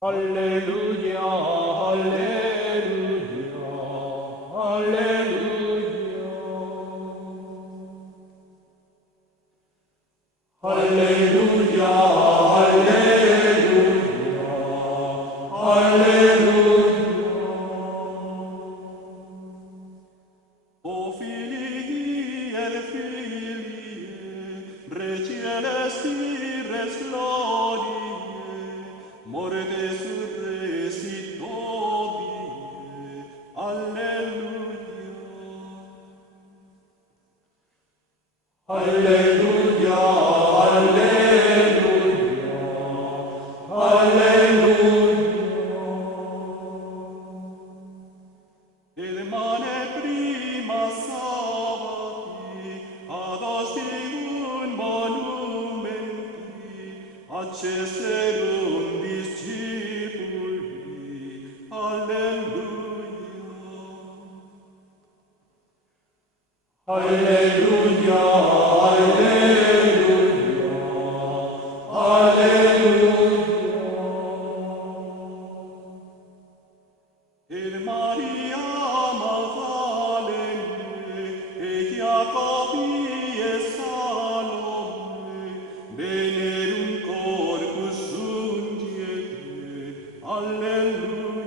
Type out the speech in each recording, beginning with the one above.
Alleluia, alleluia, alleluia. Alleluia, alleluia, alleluia. O filii et filiae, recelesti res gloriae, morte suppressit Tobie, alleluia. Alleluia, alleluia, alleluia. Et mane prima sabbati ad ostium monumenti acceserum discipuli, alleluia. Alleluia, alleluia, alleluia. Et Maria Magdalene, et Jacobi et Salome, venerum corpus ungiete, alleluia.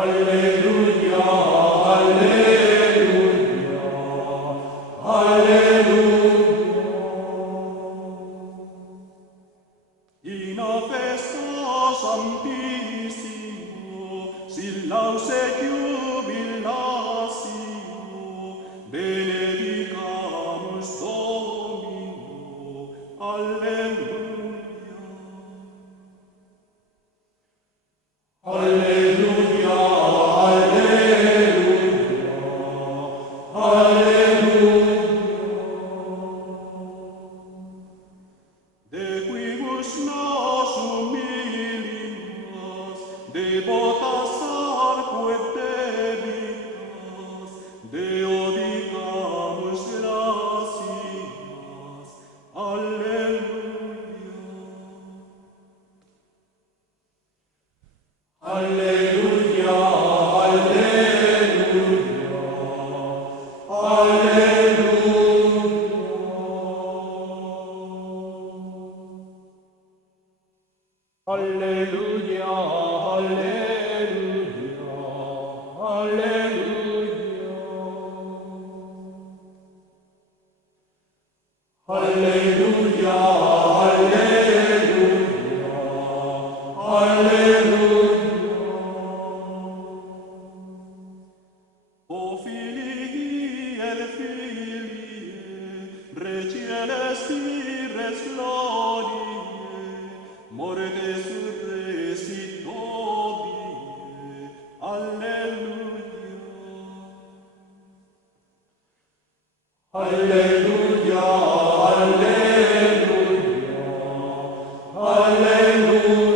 Alleluia, alleluia, alleluia. In festa sanctissimo, sillause jubilatio, benedicamus Domino, alleluia. Alleluia, alleluia, alleluia. De quibus nos humilitas, devotas arque debitas, Deo dicamus gracias, alleluia. Alleluia, alleluia, alleluia. Alleluia, alleluia, alleluia. Alleluia, alleluia, alleluia. O filii et filiae, recelesti res gloriae, morte suppressit Tobie, alleluia. Alleluia, alleluia, alleluia.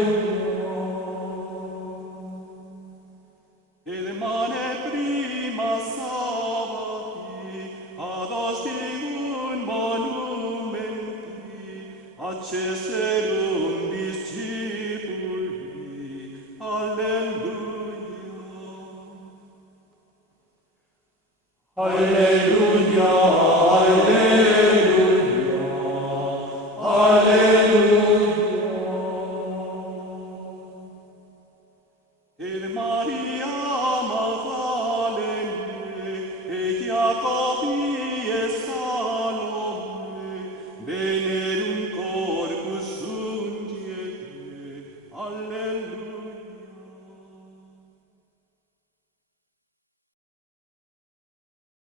Et mane prima sabbati ad ostium monumenti acceserum discipuli, alleluia. Alleluia, alleluia, alleluia. Et Maria Magdalene, et Jacobi et Salome, venerum corpus ungiete, alleluia.